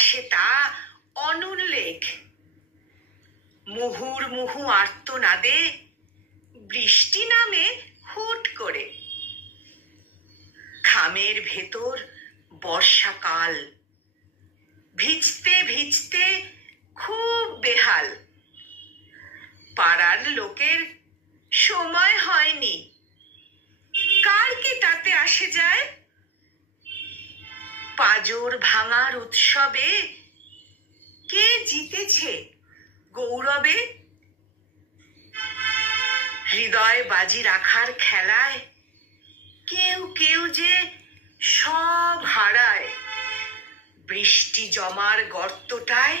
আকাশে তা অনুল্লেখ। মুহুর্মুহু আর্তনাদে বৃষ্টি নামে হুট করে। খামের ভেতর বর্ষাকাল, ভিজতে ভিজতে খুব বেহাল। পাড়ার লোকের সময় হয়নি, কার কি তাতে আসে যায়? পাঁজর ভাঙার উৎসবে কে জিতেছে গৌরবে? হৃদয় বাজি রাখার খেলায় কেউ কেউ যে সব হারায়। বৃষ্টি জমার গর্তটায়,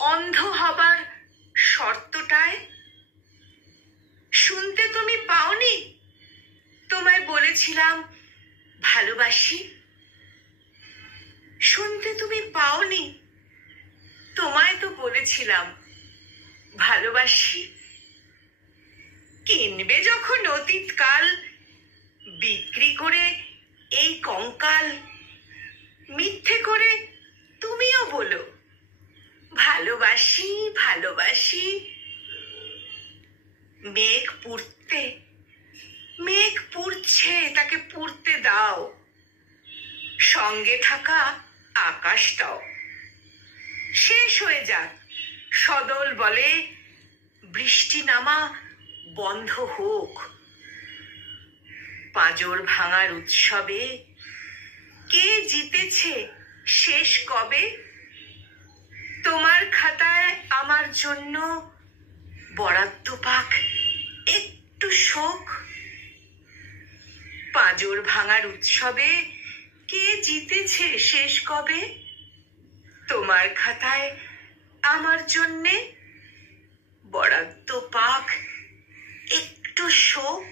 অন্ধ হবার শর্তটায়। শুনতে তুমি পাওনি তোমায় বলেছিলাম ভালোবাসি? শুনতে তুমি পাওনি তোমায় তো বলেছিলাম ভালোবাসি। কিনবে যখন অতীতকাল, বিক্রি করে এই কঙ্কাল, মিথ্যে করে তুমিও বলো ভালোবাসি ভালোবাসি। মেঘ পুড়তে, মেঘ পুড়ছে, তাকে পুড়তে দাও। সঙ্গে থাকা আকাশটাও শেষ হয়ে যাক সদল বলে, বৃষ্টি নামা বন্ধ হোক। পাঁজর ভাঙার উৎসবে কে জিতেছে শেষ কবে? তোমার খাতায় আমার জন্য বরাদ্দ পাক একটু শোক। পাঁজর ভাঙার উৎসবে কে জিতেছে শেষ কবে? তোমার খাতায় আমার জন্যে বরাদ্দ পাক একটু শোক।